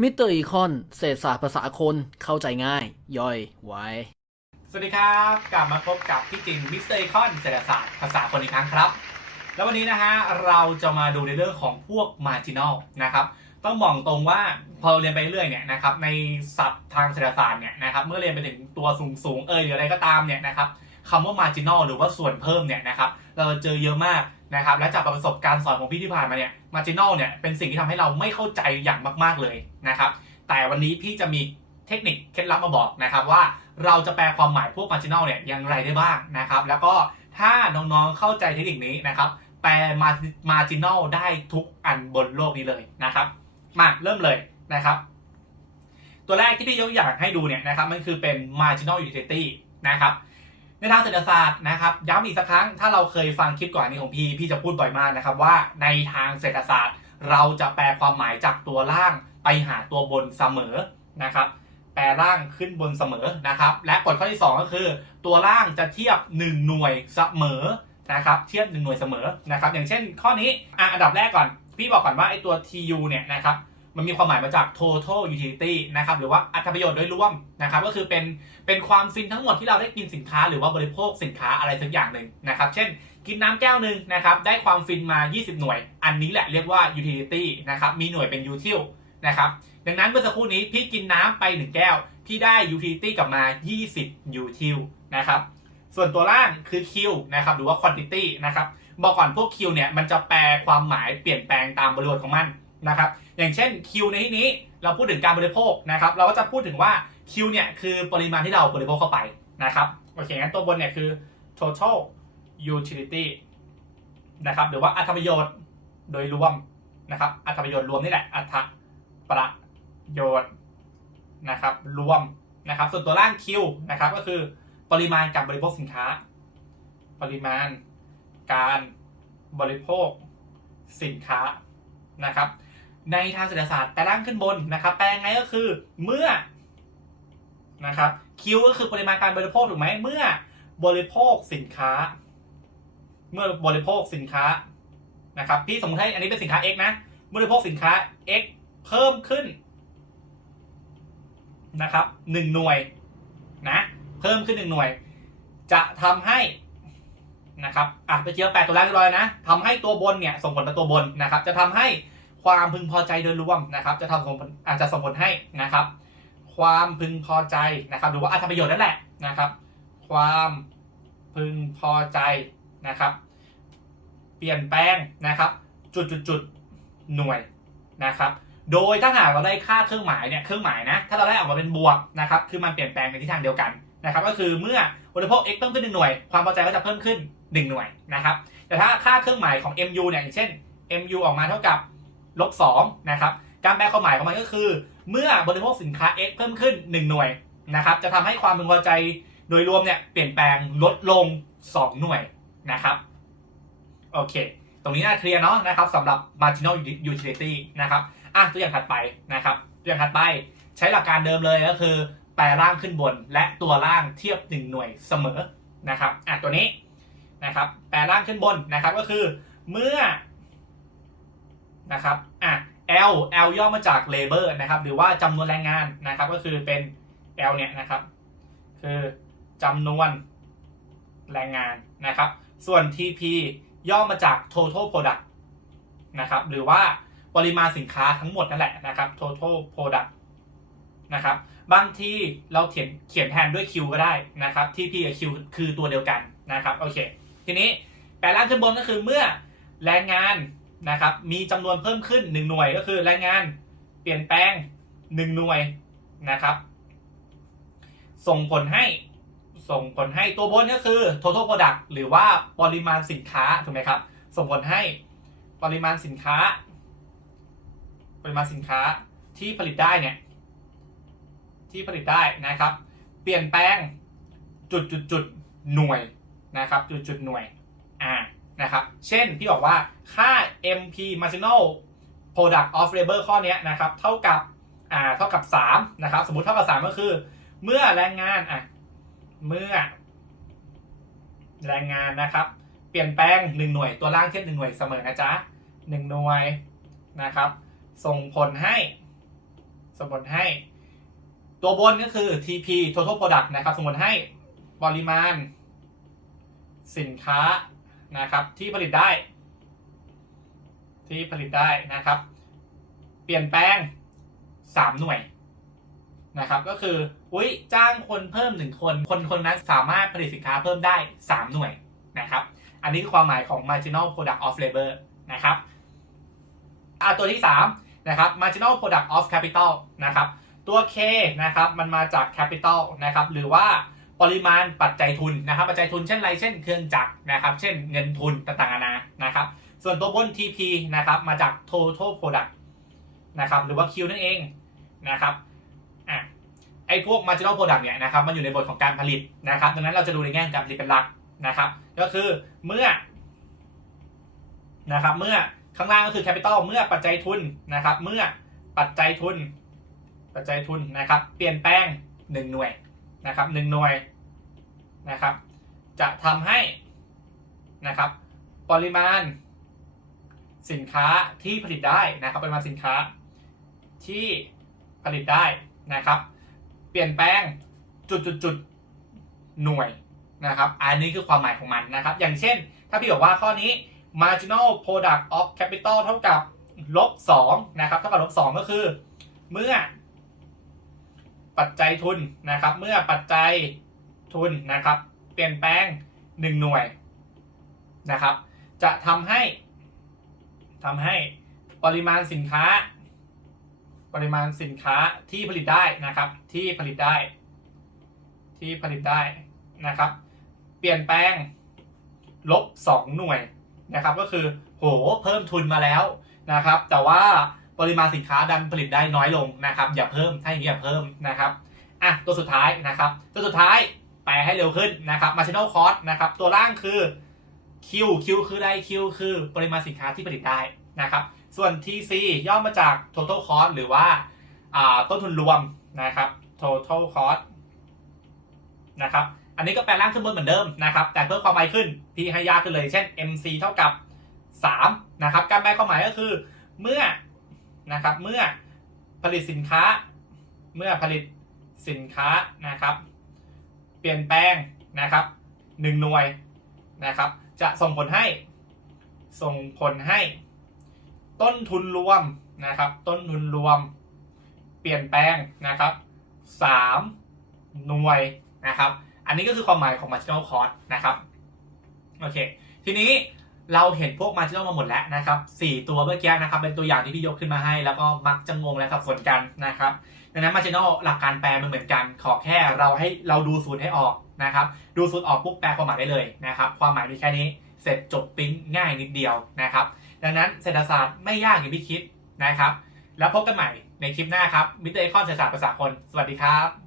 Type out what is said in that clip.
มิสเตอร์อีคอนเศรษฐศาสตร์ภาษาคนเข้าใจง่าย ย่อยไวสวัสดีครับ กลับมาพบกับพี่จิงมิสเตอร์คอนเศรษฐศาสตร์ภาษาคนอีกครั้งครับ แล้ววันนี้นะฮะเราจะมาดูในเรื่องของพวก marginal นะครับต้องบอกตรงว่าพอเราเรียนไปเรื่อยเนี่ยนะครับในศัพท์ทางเศรษฐศาสตร์เนี่ยนะครับเมื่อเรียนไปถึงตัวสูงสูงๆเอยหรืออะไรก็ตามเนี่ยนะครับคำว่า marginal หรือว่าส่วนเพิ่มเนี่ยนะครับเราเจอเยอะมาก นะครับและจากประสบการณ์สอนของพี่ที่ผ่านมาเนี่ย marginal เนี่ยเป็นสิ่งที่ทำให้เราไม่เข้าใจอย่างมาก ๆเลยนะครับ แต่วันนี้พี่จะมีเทคนิคเคล็ดลับมาบอกนะครับว่าเราจะแปลความหมายพวก marginal เนี่ยอย่างไรได้บ้างนะครับ แล้วก็ถ้าน้องๆเข้าใจเทคนิคนี้นะครับ แปล marginal ได้ทุกอันบนโลกนี้เลยนะครับ มาเริ่มเลยนะครับ ตัวแรกที่พี่ยกตัวอย่างให้ดูเนี่ยนะครับมันคือเป็น marginal utility นะครับ ในทางเศรษฐศาสตร์นะครับย้ำอีกสักครั้ง ถ้าเราเคยฟังคลิปก่อนนี้ของพี่พี่จะพูดบ่อยมากนะครับว่าในทางเศรษฐศาสตร์ เราจะแปลความหมายจากตัวล่างไปหาตัวบนเสมอนะครับ แปลล่างขึ้นบนเสมอนะครับ และกฎข้อที่ 2 ก็คือ ตัวล่างจะเทียบ 1 หน่วยเสมอนะครับ เทียบ 1 หน่วยเสมอนะครับ อย่างเช่นข้อนี้อะอันดับแรกก่อน พี่บอกก่อนว่าไอ้ตัว TU เนี่ยนะครับ มันมีความหมายมาจาก total utility นะครับหรือว่าอัตประโยชน์โดยรวมนะครับก็คือเป็นเป็นความฟินทั้งหมดที่เราได้กินสินค้า หรือว่าบริโภคสินค้าอะไรสักอย่างหนึ่งนะครับเช่น กินน้ำแก้วหนึ่งนะครับได้ความฟินมา 20 หน่วย อันนี้แหละเรียกว่า utility นะครับมีหน่วยเป็น util นะครับดังนั้นเมื่อสักครู่นี้พี่กินน้ำไป 1 แก้ว พี่ได้ utility กลับมา 20 util นะครับส่วนตัวล่างคือ q นะครับหรือว่า quantity นะครับบอกก่อนพวก q เนี่ยมันจะแปลความหมายเปลี่ยนแปลงตามบริบทของมัน นะครับอย่างเช่น q ในที่นี้เราพูดถึงการบริโภคนะครับเราก็จะพูดถึงว่า q เนี่ยคือปริมาณที่เราบริโภคเข้าไปนะครับโอเคงั้นตัวบนเนี่ยคือ total utility นะครับหรือว่าอัตประโยชน์โดยรวมนะครับอัตประโยชน์รวมนี่แหละอัตประโยชน์นะครับรวมนะครับส่วนตัวล่าง Q นะครับก็คือปริมาณการบริโภคสินค้า ปริมาณการบริโภคสินค้านะครับ ในทางเศรษฐศาสตร์แปลร่างขึ้นบนนะครับ แปลงไงก็คือเมื่อนะครับ Q ก็คือปริมาณการบริโภคถูกไหมเมื่อบริโภคสินค้า เมื่อบริโภคสินค้านะครับพี่สมมติให้อันนี้เป็นสินค้า X นะบริโภคสินค้า X เพิ่มขึ้นนะครับหนึ่งหน่วยนะเพิ่มขึ้นหนึ่งหน่วย จะทำให้นะครับอะไปเชียวแปดตัวแรกเรียบร้อยนะทำให้ตัวบนเนี่ยส่งผลต่อตัวบนนะครับ จะทำให้ ความพึงพอใจโดยรวมนะครับ จะทำส่งผลอาจจะส่งผลให้นะครับ ความพึงพอใจนะครับ หรือว่าอัตประโยชน์นั่นแหละนะครับ ความพึงพอใจนะครับ เปลี่ยนแปลงนะครับ จุดจุดจุดหน่วยนะครับ โดยถ้าหากเราได้ค่าเครื่องหมายเนี่ยเครื่องหมายนะถ้าเราได้ออกมาเป็นบวกนะครับ คือมันเปลี่ยนแปลงในทิศทางเดียวกันนะครับ ก็คือเมื่อบริโภค x เพิ่มขึ้นหนึ่งหน่วย ความพอใจก็จะเพิ่มขึ้น 1 หน่วยนะครับ แต่ถ้าค่าเครื่องหมายของ mu เนี่ยอย่างเช่น mu ออกมาเท่ากับ ลบ2นะครับการแปลความหมายของมันก็คือ เมื่อบริโภคสินค้า x เพิ่มขึ้น 1 หน่วยนะครับจะทำให้ความพึงพอใจโดยรวมเนี่ยเปลี่ยนแปลงลดลง 2 หน่วยนะครับโอเค ตรงนี้น่าเคลียร์เนาะนะครับสำหรับ marginal utility นะครับอะตัวอย่างถัดไปนะครับตัวอย่างถัดไปใช้หลักการเดิมเลยก็คือ แปลล่างขึ้นบนและตัวล่างเทียบ 1 หน่วยเสมอนะครับอะตัวนี้นะครับแปลล่างขึ้นบนนะครับก็คือเมื่อ นะครับอะ L L ย่อมาจาก labor นะครับ หรือว่าจำนวนแรงงานนะครับ ก็คือเป็น L เนี่ยนะครับ คือจำนวนแรงงานนะครับ ส่วน TP ย่อมาจาก total product นะครับ หรือว่าปริมาณสินค้าทั้งหมดนั่นแหละนะครับ total product นะครับ บางทีเราเขียนเขียนแทนด้วย Q ก็ได้นะครับ TP กับ Q คือตัวเดียวกันนะครับ โอเค ทีนี้แปลร่างขึ้นบนก็คือเมื่อแรงงาน นะครับมีจำนวนเพิ่มขึ้น 1 หน่วยก็คือแรงงานเปลี่ยนแปลง 1 หน่วยนะครับ ส่งผลให้ส่งผลให้ตัวบนก็คือ total product หรือว่าปริมาณสินค้าถูกไหมครับ ส่งผลให้ปริมาณสินค้า ปริมาณสินค้าที่ผลิตได้เนี่ยที่ผลิตได้นะครับ เปลี่ยนแปลงจุดจุดจุดหน่วยนะครับ จุดจุดหน่วยอ่านะครับ เช่นพี่บอกว่าค่า MP marginal product of labor ข้อนี้นะครับเท่ากับอ่าเท่ากับ3นะครับสมมติเท่ากับ 3 ก็คือ เมื่อแรงงานอะเมื่อแรงงานนะครับ เปลี่ยนแปลง 1 หน่วยตัวล่างเทียบ1หน่วยเสมอนะจ๊ะ1หน่วยนะครับ ส่งผลให้สมมติให้ ตัวบนก็คือ TP total product นะครับสมมติให้ปริมาณสินค้านะครับที่ผลิตได้ ที่ผลิตได้นะครับ เปลี่ยนแปลง 3 หน่วยนะครับ ก็คืออุ้ยจ้างคนเพิ่มหนึ่งคน คนคนนั้นสามารถผลิตสินค้าเพิ่มได้ 3 หน่วยนะครับ อันนี้คือความหมายของ marginal product of labor นะครับอะตัวที่ 3 นะครับ marginal product of capital นะครับ ตัว K นะครับ มันมาจาก capital นะครับ หรือว่าปริมาณปัจจัยทุนนะครับ ปัจจัยทุนเช่นไร เช่นเครื่องจักรนะครับ เช่นเงินทุนต่างๆนานานะครับ ส่วนตัวบน TP นะครับมาจาก total product นะครับหรือว่า Q นั่นเองนะครับอะไอ้พวก marginal product เนี่ยนะครับมันอยู่ในบทของการผลิตนะครับดังนั้นเราจะดูในแง่ของการผลิตเป็นหลักนะครับ ก็คือเมื่อนะครับเมื่อข้างล่างก็คือ capital เมื่อปัจจัยทุนนะครับ เมื่อปัจจัยทุน ปัจจัยทุนนะครับ เปลี่ยนแปลง 1 หน่วยนะครับ1หน่วยนะครับ จะทำให้นะครับ ปริมาณ สินค้าที่ผลิตได้นะครับปริมาณสินค้าที่ผลิตได้นะครับ เปลี่ยนแปลงจุดจุดจุดหน่วยนะครับ อันนี้คือความหมายของมันนะครับ อย่างเช่น ถ้าพี่บอกว่าข้อนี้ marginal product of capital เท่ากับลบ2นะครับ เท่ากับลบ2ก็คือ เมื่อปัจจัยทุนนะครับ เมื่อปัจจัยทุนนะครับ เปลี่ยนแปลง 1 หน่วยนะครับ จะทำให้ ทำให้ปริมาณสินค้า ปริมาณสินค้าที่ผลิตได้นะครับ ที่ผลิตได้ ที่ผลิตได้นะครับ เปลี่ยนแปลงลบ 2 หน่วยนะครับ ก็คือโหเพิ่มทุนมาแล้วนะครับ แต่ว่าปริมาณสินค้าดันผลิตได้น้อยลงนะครับ อย่าเพิ่มถ้าอย่างนี้อย่าเพิ่มนะครับอะตัวสุดท้ายนะครับ ตัวสุดท้ายแปลให้เร็วขึ้นนะครับ marginal cost นะครับ ตัวล่างคือ Q Q คืออะไร Q คือปริมาณสินค้าที่ผลิตได้นะครับ ส่วน TC ย่อมาจาก total cost หรือว่าต้นทุนรวมนะครับ total cost นะครับ อันนี้ก็แปลร่างขึ้นบนเหมือนเดิมนะครับ แต่เพื่อความหมายขึ้นพี่ให้ยากขึ้นเลย เช่น MC เท่ากับ 3 นะครับ การแปลความหมายก็คือเมื่อนะครับเมื่อผลิตสินค้า เมื่อผลิตสินค้านะครับ เปลี่ยนแปลงนะครับหนึ่งหน่วย นะครับ จะส่งผลให้ส่งผลให้ ต้นทุนรวมนะครับ ต้นทุนรวม เปลี่ยนแปลงนะครับสามหน่วยนะครับ อันนี้ก็คือความหมายของ marginal cost นะครับโอเคทีนี้เราเห็นพวก marginal มาหมดแล้วนะครับสี่ตัวเมื่อกี้นะครับ เป็นตัวอย่างที่พี่ยกขึ้นมาให้ แล้วก็มักจะงงและสับสนกันนะครับ ดังนั้นมาเชนอลหลักการแปลมันเหมือนกัน ขอแค่เราให้เราดูสูตรให้ออกนะครับ ดูสูตรออกปุ๊บแปลความหมายได้เลยนะครับ ความหมายมีแค่นี้ เสร็จจบปิ้งง่ายนิดเดียวนะครับ ดังนั้นเศรษฐศาสตร์ไม่ยากอย่างที่คิดนะครับ แล้วพบกันใหม่ในคลิปหน้าครับมิเตอร์ไอคอนเศรษฐศาสตร์ภาษาคน สวัสดีครับ